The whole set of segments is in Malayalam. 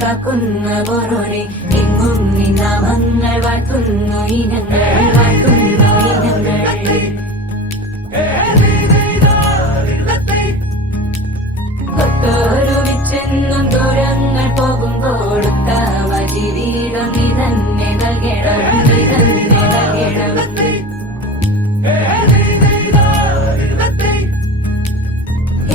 കാക്കുന്ന പോരോരെ എങ്ങും നിന്നാമങ്ങൾ വാഴ്ത്തുന്നു ഇനങ്ങൾ വാഴ്ത്തുന്നു ഇനങ്ങൾ ഒത്തൊരുമിച്ചെന്നും ദൂരങ്ങൾ പോകുമ്പോൾ ജീവിതം നീ തന്നെ നൽകണം നീ തന്നെ നൽകണം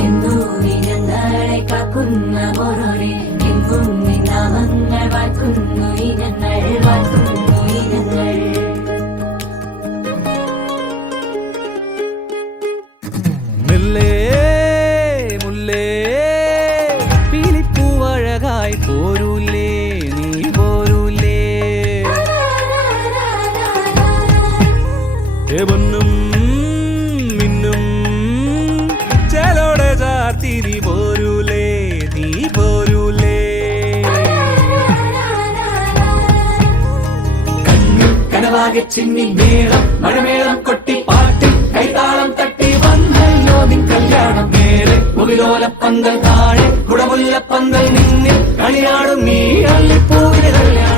എന്നു നീ ഞങ്ങളെ കാക്കുന്ന പോരോരെ എങ്ങും നീ നാമങ്ങൾ വാഴ്ത്തുന്നു ഇനങ്ങൾ വാഴ്ത്തുന്നു ഇനങ്ങൾ മുല്ലേ മുല്ലേ പീലിപ്പൂവഴകായി പോരൂലേ നീ പോരൂലേ പൊന്നും മിന്നും ചേലോടെ ചാർത്തി നീ പോരൂലേ നീ പോരൂലേ കനവാകെ ചിന്നി മേളം മഴമേളം കൊട്ടി പാട്ടി കൈതാളം തട്ടി വന്നല്ലോ നിൻ കല്യാണം നേരെ മുകിലോലപ്പന്തൽ താഴെ കുടമുല്ലപ്പന്തൽ നിന്നിൽ കളിയാടും നീ അള്ളിപ്പൂവിന് കല്യാണം